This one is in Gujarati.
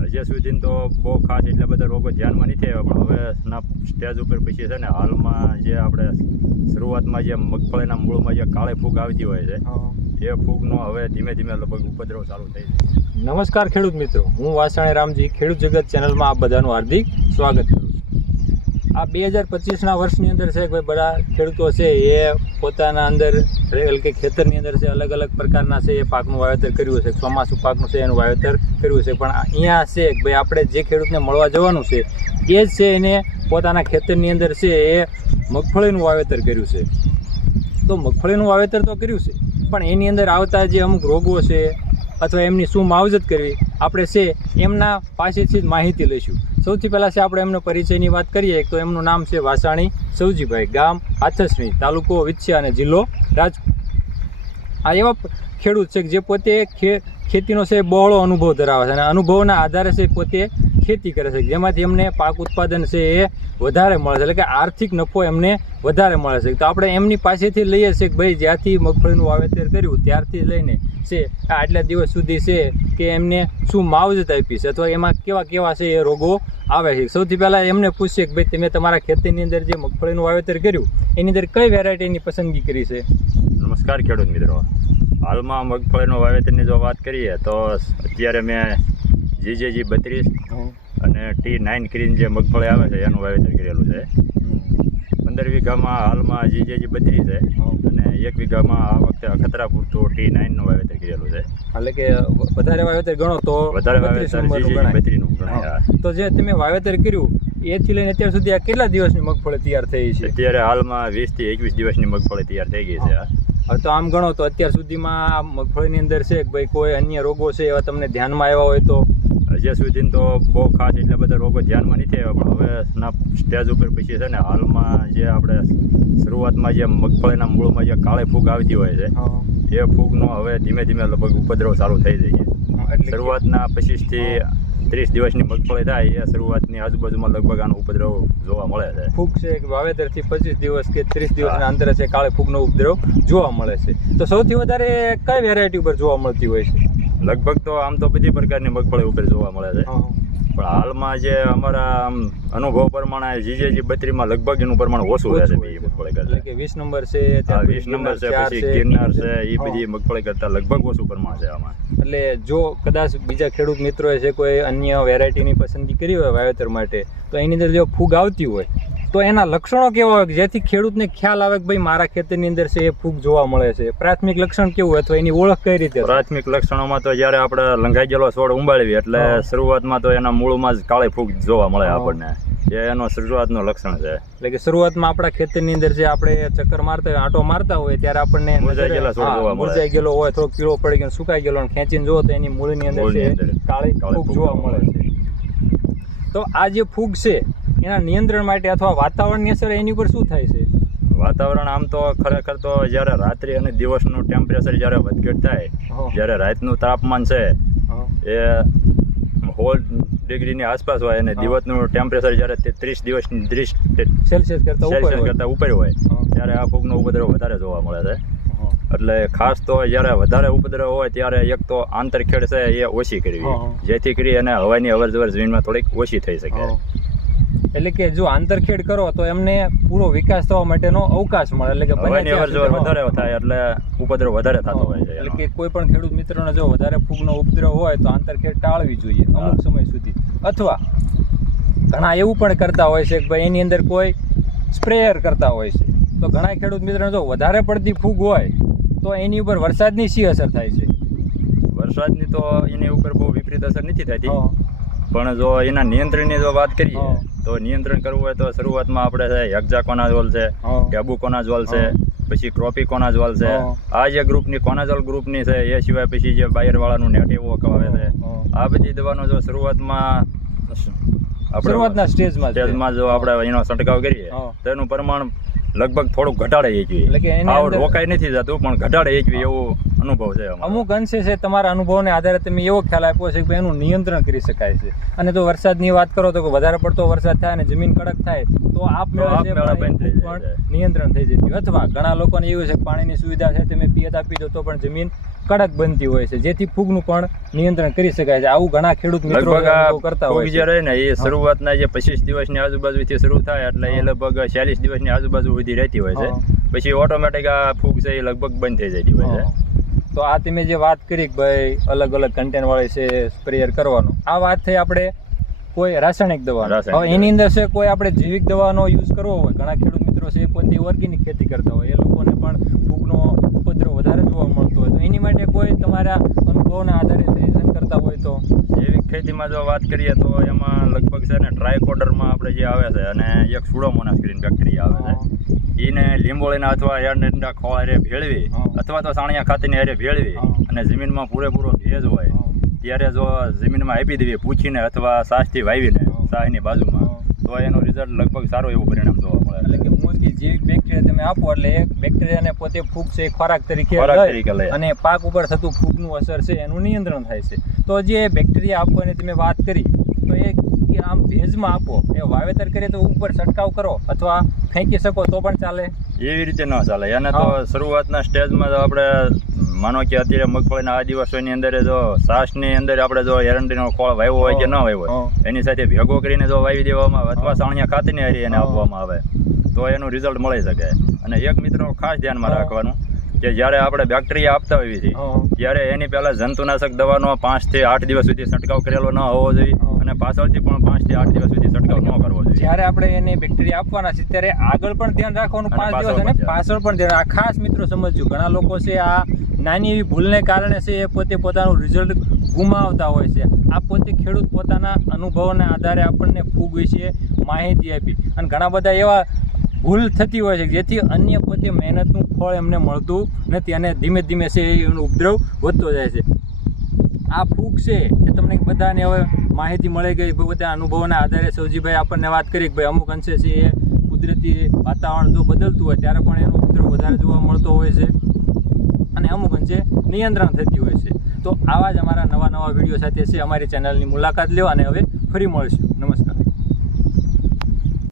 હજી સુધી તો બહુ ખાસ એટલા બધા રોગો ધ્યાનમાં નથી આવ્યા, પણ હવે ના સ્ટેજ ઉપર પછી છે ને હાલમાં જે આપણે શરૂઆતમાં જે મગફળીના મૂળમાં જે કાળી ફૂગ આવતી હોય છે એ ફૂગનો હવે ધીમે ધીમે લગભગ ઉપદ્રવ ચાલુ થઈ છે. નમસ્કાર ખેડૂત મિત્રો, હું વાસાણી રામજી ખેડૂત જગત ચેનલમાં આપ બધાનું હાર્દિક સ્વાગત કરું છું. આ 2025ના વર્ષની અંદર છે કે બધા ખેડૂતો છે એ પોતાના અંદર એટલે કે ખેતરની અંદર છે અલગ અલગ પ્રકારના છે એ પાકનું વાવેતર કર્યું છે. ચોમાસું પાકનું છે એનું વાવેતર કર્યું છે, પણ અહીંયા છે કે ભાઈ આપણે જે ખેડૂતને મળવા જવાનું છે એ જ છે એને પોતાના ખેતરની અંદર છે એ મગફળીનું વાવેતર કર્યું છે. તો મગફળીનું વાવેતર તો કર્યું છે, પણ એની અંદર આવતા જે અમુક રોગો છે અથવા એમની શું માવજત કરવી આપણે છે એમના પાસેથી જ માહિતી લઈશું. સૌથી પહેલાં છે આપણે એમનો પરિચયની વાત કરીએ તો એમનું નામ છે વાસાણી સૌજીભાઈ, ગામ હાથસણી, તાલુકો વિછિયા અને જિલ્લો રાજકોટ. આ એવા ખેડૂત છે કે જે પોતે ખેતીનો છે બહોળો અનુભવ ધરાવે છે અને અનુભવના આધારે છે પોતે ખેતી કરે છે, જેમાંથી એમને પાક ઉત્પાદન છે એ વધારે મળે છે, એટલે કે આર્થિક નફો એમને વધારે મળે છે. તો આપણે એમની પાસેથી લઈએ છીએ કે ભાઈ જ્યાંથી મગફળીનું વાવેતર કર્યું ત્યારથી લઈને છે આટલા દિવસ સુધી છે કે એમને શું માવજત આપી છે અથવા એમાં કેવા કેવા છે એ રોગો આવે છે. સૌથી પહેલાં એમને પૂછીએ કે ભાઈ તમે તમારા ખેતીની અંદર જે મગફળીનું વાવેતર કર્યું એની અંદર કઈ વેરાયટીની પસંદગી કરી છે? નમસ્કાર ખેડૂત મિત્રો, હાલમાં મગફળીનું વાવેતરની જો વાત કરીએ તો અત્યારે મેં જીજેજી 32 અને T9 ક્રીન જે મગફળી આવે છે એનું વાવેતર કરેલું છે. 15 વીઘામાં હાલમાં જીજેજી 32 છે અને 1 વીઘામાં આ વખતે અખતરા પૂરતું T9 નું વાવેતર કરેલું છે. એટલે કે વધારે વાવેતર ગણો તો વધારે વાવેતર જીજેજી 32 નું ગણાય. તો જે તમે વાવેતર કર્યું એથી લઈને અત્યાર સુધી આ કેટલા દિવસની મગફળી તૈયાર થઈ છે? અત્યારે હાલમાં 20 થી 21 દિવસની મગફળી તૈયાર થઈ ગઈ છે. હવે તો આમ ગણો તો અત્યાર સુધીમાં આ મગફળીની અંદર છે કે ભાઈ કોઈ અન્ય રોગો છે એવા તમને ધ્યાનમાં આવ્યા હોય તો? હજી સુધી તો બહુ ખાસ એટલા બધા રોગો ધ્યાનમાં નથી આવ્યા, પણ હવે ના સ્ટેજ ઉપર પછી છે ને હાલમાં જે આપણે શરૂઆતમાં જે મગફળીના મૂળમાં જે કાળી ફૂગ આવતી હોય છે એ ફૂગનો હવે ધીમે ધીમે લગભગ ઉપદ્રવ ચાલુ થઈ જાય છે. શરૂઆતના 25 થી 30 દિવસની મગફળી થાય એ શરૂઆતની આજુબાજુમાં લગભગ આનો ઉપદ્રવ જોવા મળે છે. ફૂગ છે કે વાવેતરથી 25 દિવસ કે 30 દિવસના અંતરે છે કાળી ફૂગનો ઉપદ્રવ જોવા મળે છે. તો સૌથી વધારે કઈ વેરાયટી ઉપર જોવા મળતી હોય છે? લગભગ તો આમ તો બધી પ્રકારની મગફળી ઉપર જોવા મળે છે, પણ હાલમાં જે અમારા અનુભવ પ્રમાણે જીજેજી 32 માં લગભગ એનું પ્રમાણ ઓછું રહે છે બીજી મગફળી કરતા. એટલે કે 20 નંબર છે, 20 નંબર છે, પછી ગિરનાર છે, એ બધી મગફળી કરતા લગભગ ઓછું પ્રમાણ છે આમાં. એટલે જો કદાચ બીજા ખેડૂત મિત્રોએ છે કોઈ અન્ય વેરાયટીની પસંદગી કરી હોય વાવેતર માટે તો એની અંદર જો ફૂગ આવતી હોય તો એના લક્ષણો કેવા હોય જેથી ખેડૂતને ખ્યાલ આવે કે ભાઈ મારા ખેતરની અંદર છે એ ફૂગ જોવા મળે છે? પ્રાથમિક લક્ષણ કેવું હોય અથવા એની ઓળખ કઈ રીતે? પ્રાથમિક લક્ષણોમાં તો જ્યારે આપણે લંઘાઈ ગયેલો છોડ ઉંબાળવી એટલે શરૂઆતમાં તો એના મૂળમાં જ કાળી ફૂગ જોવા મળે આપણને, એ એનો શરૂઆતનું લક્ષણ છે. એટલે કે શરૂઆતમાં આપણા ખેતરની અંદર જે આપણે ચક્કર મારતા હોય, આંટો મારતા હોય ત્યારે આપણને મુરઝાઈ ગયેલો હોય, થોડો પીળો પડી ગયો, સુકાઈ ગયેલો અને ખેંચીને જોવો તો એની મૂળની અંદર કાળી ફૂગ જોવા મળે છે. તો આ જે ફૂગ છે એના નિયંત્રણ માટે અથવા વાતાવરણની અસર એની ઉપર શું થાય છે? વાતાવરણ આમ તો ખરેખર તો જ્યારે રાત્રિ અને દિવસનું ટેમ્પરેચર જ્યારે વધઘટ થાય, જ્યારે રાતનું તાપમાન છે એ 16 ડિગ્રીની આસપાસ હોય અને દિવસનું ટેમ્પરેચર જ્યારે 30 સેલ્સિયસ કરતાં ઉપર હોય ત્યારે આ ફૂગનો ઉપદ્રવ વધારે જોવા મળે છે. એટલે ખાસ તો જ્યારે વધારે ઉપદ્રવ હોય ત્યારે એક તો આંતરખેડ છે એ ઓછી કરવી, જેથી કરી અને હવાની અવરજવર જમીનમાં થોડીક ઓછી થઈ શકે. એટલે કે જો આંતરખેડ કરો તો એમને પૂરો વિકાસ થવા માટેનો અવકાશ મળે, એટલે કે હવાની અવરજવર વધારે થાય એટલે ઉપદ્રવ વધારે થતો હોય છે. એટલે કે કોઈ પણ ખેડૂત મિત્રોને જો વધારે ફૂગનો ઉપદ્રવ હોય તો આંતરખેડ ટાળવી જોઈએ અમુક સમય સુધી, અથવા ઘણા એવું પણ કરતા હોય છે કે ભાઈ એની અંદર કોઈ સ્પ્રેયર કરતા હોય છે. તો ઘણા ખેડૂત મિત્રોને જો વધારે પડતી ફૂગ હોય તો એની ઉપર વરસાદની શી અસર થાય છે? વરસાદની તો એની ઉપર બહુ વિપરીત અસર નથી થતી, પણ જો એના નિયંત્રણની જો વાત કરીએ તો નિયંત્રણ કરવું હોય તો શરૂઆતમાં આપણે હેક્ઝાકોનાઝોલ છે, ટેબુકોનાઝોલ છે, પછી ક્રોપિકોનાઝોલ છે, આ જે ગ્રુપની કોનાઝોલ ગ્રુપની છે, એ સિવાય પછી જે બાયરવાળાનું નેટિવો આવે છે, આ બધી દવાનો જો શરૂઆતના સ્ટેજમાં જો આપણે એનો છંટકાવ કરીએ તો એનું પ્રમાણ લગભગ થોડુંક ઘટાડે જોઈએ. એટલે કે રોકાઈ નથી જતું પણ ઘટાડે એવું અનુભવ છે અમારો. અમુક અંશે છે તમારા અનુભવને આધારે તમે એવો ખ્યાલ આપ્યો છે કે ભાઈ એનું નિયંત્રણ કરી શકાય છે. અને જો વરસાદની વાત કરો તો કે વધારે પડતો વરસાદ થાય અને જમીન કડક થાય તો આપમેળે છે બંધ થઈ પણ જાય. નિયંત્રણ થઈ જતી હોય. અથવા ઘણા લોકોને એવું છે કે પાણીની સુવિધા છે તમે પિયત આપી દો તો પણ જમીન કડક બનતી હોય છે, જેથી ફૂગનું પણ નિયંત્રણ કરી શકાય છે. આવું ઘણા ખેડૂત મિત્રો લગભગ આ અનુભવ કરતા ફૂગ હોય જે છે. રહે ને એ શરૂઆતના જે 25 દિવસની આજુબાજુથી શરૂ થાય એટલે એ લગભગ 40 દિવસની આજુબાજુ સુધી રહેતી હોય છે. પછી ઓટોમેટિક આ ફૂગ છે એ લગભગ બંધ થઈ જતી હોય છે. તો આ તમે જે વાત કરી કે ભાઈ અલગ અલગ કન્ટેન્ટ વાળી છે સ્પ્રેયર કરવાનો, આ વાત થઈ આપણે કોઈ રાસાયણિક દવાનો. હવે એની અંદર છે કોઈ આપણે જૈવિક દવાનો યુઝ કરવો હોય, ઘણા ખેડૂત મિત્રો છે એ પોતે ઓર્ગેનિક ખેતી કરતા હોય, એ લોકોને પણ ફૂગનો ઉપદ્રવ વધારે જોવા મળતો હોય, તો એની માટે કોઈ તમારા અનુભવના આધારે સજેશન કરતા હોય તો? જૈવિક ખેતીમાં જો વાત કરીએ તો એમાં લગભગ છે ને ટ્રાયકોડરમાં આપણે જે આવે છે અને એક સુડોમોનાસ ગ્રીન બેક્ટેરિયા આવે છે, એને લીંબોળીના અથવા એરંડા ખોળ હારે ભેળવી અથવા તો સાણિયા ખાતરની હારે ભેળવી અને જમીનમાં પૂરેપૂરો ભેજ હોય ત્યારે જો જમીનમાં આપી દેવી પૂછીને અથવા સાસથી વાવીને સાહની બાજુમાં, તો એનું રિઝલ્ટ લગભગ સારું એવું પરિણામ જોવા મળે. એટલે કે મોસ્ટલી જૈવિક બેક્ટેરિયા તમે આપો એટલે એ બેક્ટેરિયાને પોતે ફૂગ છે એ ખોરાક તરીકે લઈ અને પાક ઉપર થતું ફૂગનું અસર છે એનું નિયંત્રણ થાય છે. તો જે બેક્ટેરિયા આપવાની તમે વાત કરી તો એ કે આમ ભેજમાં આપો, એ વાવેતર કરીએ તો ઉપર છંટકાવ કરો અથવા ફેંકી શકો તો પણ ચાલે? એવી રીતે ન ચાલે. એને તો શરૂઆતના સ્ટેજમાં જો આપણે માનો કે અત્યારે મગફળીના આ દિવસોની અંદર જો સાસની અંદર આપણે જો એરંડીનો ખોળ વાવ્યો હોય કે ન વાવ્યો હોય એની સાથે ભેગો કરીને જો વાવી દેવામાં આવે અથવા સાણિયા ખાતરની હારી એને આપવામાં આવે તો એનું રિઝલ્ટ મળી શકે. અને એક મિત્રો ખાસ ધ્યાનમાં રાખવાનું કે જ્યારે આપણે બેક્ટેરિયા આપતા હોઈએ છીએ ત્યારે એની પહેલા જંતુનાશક દવાનો 5 થી 8 દિવસ સુધી છંટકાવ કરેલો ન હોવો જોઈએ અને પાછળથી પણ 5 થી 8 દિવસ સુધી છંટકાવ ન કરવો જોઈએ. જ્યારે આપણે એને બેક્ટેરિયા આપવાના છે ત્યારે આગળ પણ ધ્યાન રાખવાનું 5 દિવસ અને પાછળ પણ ધ્યાન. આ ખાસ મિત્રો સમજજો, ઘણા લોકો છે આ નાની એવી ભૂલને કારણે છે એ પોતે પોતાનું રિઝલ્ટ ગુમાવતા હોય છે. આ પોતે ખેડૂત પોતાના અનુભવના આધારે આપણને ફૂગ વિશે માહિતી આપી અને ઘણા બધા એવા ભૂલ થતી હોય છે જેથી અન્ય પોતે મહેનતનું ફળ એમને મળતું નથી અને ધીમે ધીમે છે એનો ઉપદ્રવ વધતો જાય છે. આ ફૂગ છે એ તમને બધાને હવે માહિતી મળી ગઈ. બધા અનુભવના આધારે સૌજીભાઈ આપણને વાત કરી કે ભાઈ અમુક અંશે છે એ કુદરતી વાતાવરણ જો બદલતું હોય ત્યારે પણ એનો ઉપદ્રવ વધારે જોવા મળતો હોય છે અને અમુક અંશે નિયંત્રણ થતી હોય છે. તો આવા જ અમારા નવા વિડીયો સાથે છે અમારી ચેનલની મુલાકાત લ્યો અને હવે ફરી મળશું. નમસ્કાર.